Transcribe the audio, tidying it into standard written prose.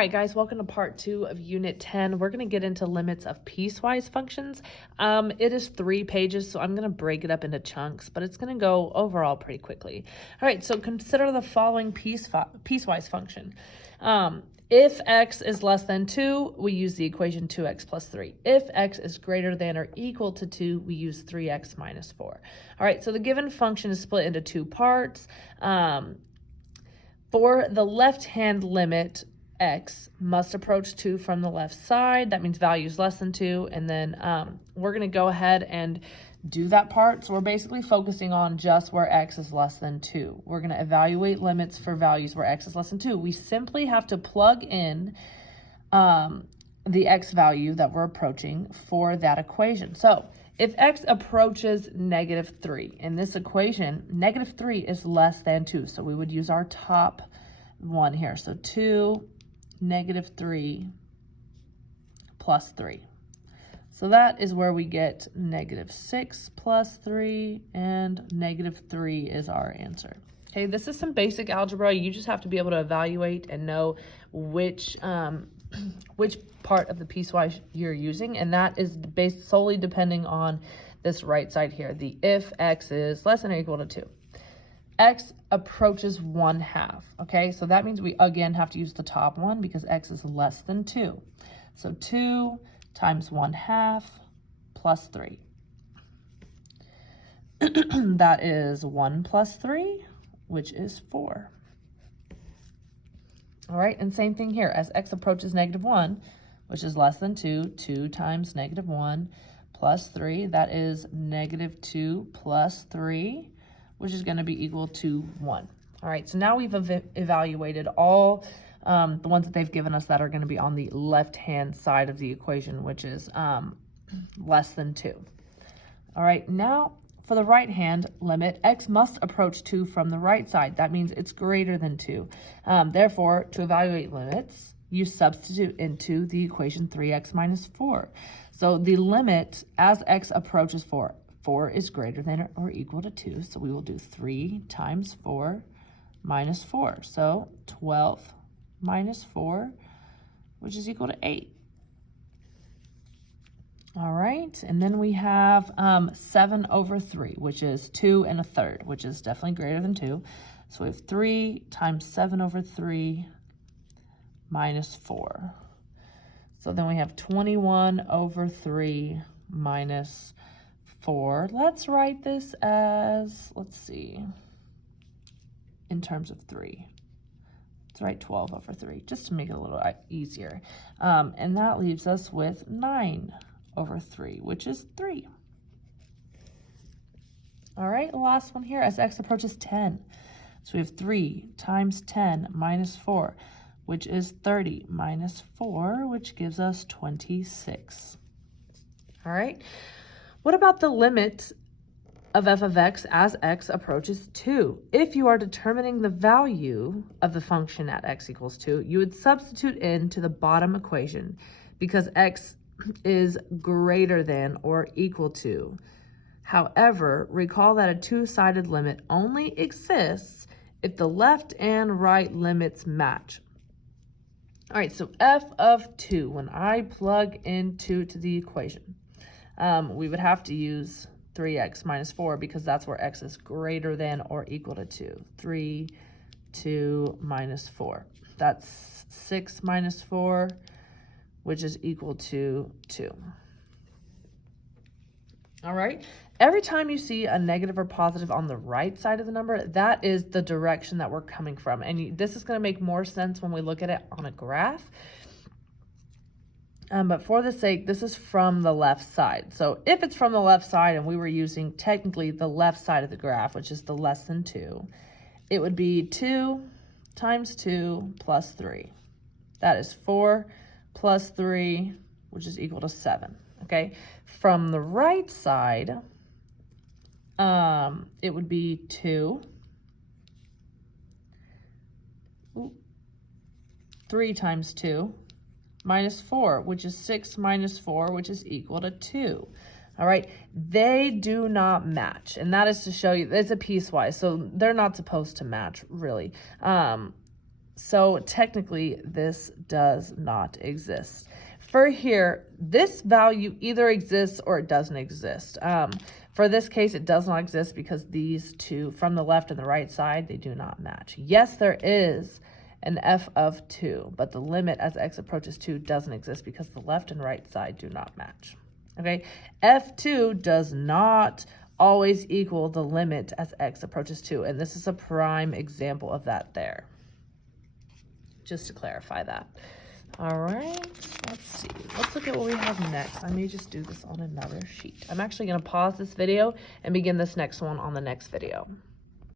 All right, guys, welcome to part 2 of Unit 10. We're going to get into limits of piecewise functions. It is 3 pages, so I'm going to break it up into chunks, but it's going to go overall pretty quickly. All right, so consider the following piecewise function. If x is less than 2, we use the equation 2x plus 3. If x is greater than or equal to 2, we use 3x minus 4. All right, so the given function is split into 2 parts. For the left-hand limit, x must approach 2 from the left side. That means value is less than 2. And then we're going to go ahead and do that part. So we're basically focusing on just where x is less than 2. We're going to evaluate limits for values where x is less than 2. We simply have to plug in the x value that we're approaching for that equation. So if x approaches -3, in this equation, -3 is less than 2. So we would use our top one here. So 2, -3 plus 3. So that is where we get -6 plus 3, and -3 is our answer. Okay, this is some basic algebra. You just have to be able to evaluate and know which part of the piecewise you're using, and that is based solely depending on this right side here, the if x is less than or equal to 2. X approaches 1/2, okay? So that means we again have to use the top one because x is less than 2. So 2 times 1/2 plus 3. That is 1 plus 3, which is 4. All right, and same thing here. As x approaches -1, which is less than 2, 2 times -1 plus 3, that is -2 plus 3, which is going to be equal to 1. All right, so now we've evaluated all the ones that they've given us that are going to be on the left-hand side of the equation, which is less than 2. All right, now for the right-hand limit, x must approach 2 from the right side. That means it's greater than 2. Therefore, to evaluate limits, you substitute into the equation 3x minus 4. So the limit as x approaches 4 is greater than or equal to 2. So we will do 3 times 4 minus 4. So 12 minus 4, which is equal to 8. All right, and then we have 7 over 3, which is 2 1/3, which is definitely greater than 2. So we have 3 times 7 over 3 minus 4. So then we have 21 over 3 minus 4. Let's write this as, let's see, in terms of 3. Let's write 12 over 3, just to make it a little easier. And that leaves us with 9 over 3, which is 3. All right, last one here, as x approaches 10. So we have 3 times 10 minus 4, which is 30 minus 4, which gives us 26. All right, what about the limit of f of x as x approaches 2? If you are determining the value of the function at x equals 2, you would substitute into the bottom equation because x is greater than or equal to. However, recall that a two-sided limit only exists if the left and right limits match. All right, so f of 2, when I plug in 2 to the equation, we would have to use 3x minus 4 because that's where x is greater than or equal to 2. 3, 2 minus 4. That's 6 minus 4, which is equal to 2. All right, every time you see a negative or positive on the right side of the number, that is the direction that we're coming from. And this is going to make more sense when we look at it on a graph. But for the sake, this is from the left side. So if it's from the left side and we were using technically the left side of the graph, which is the less than 2, it would be 2 times 2 plus 3. That is 4 plus 3, which is equal to 7. Okay, from the right side, it would be 2, 3 times 2, minus 4, which is 6 minus 4, which is equal to 2. All right, they do not match, and that is to show you it's a piecewise, so they're not supposed to match, really. So technically this does not exist. For here, this value either exists or it doesn't exist. For this case, it does not exist because these two from the left and the right side, they do not match. Yes, there is an f of 2, but the limit as x approaches 2 doesn't exist because the left and right side do not match. Okay, f2 does not always equal the limit as x approaches 2, and this is a prime example of that there. Just to clarify that. All right, let's see. Let's look at what we have next. I may just do this on another sheet. I'm actually going to pause this video and begin this next one on the next video.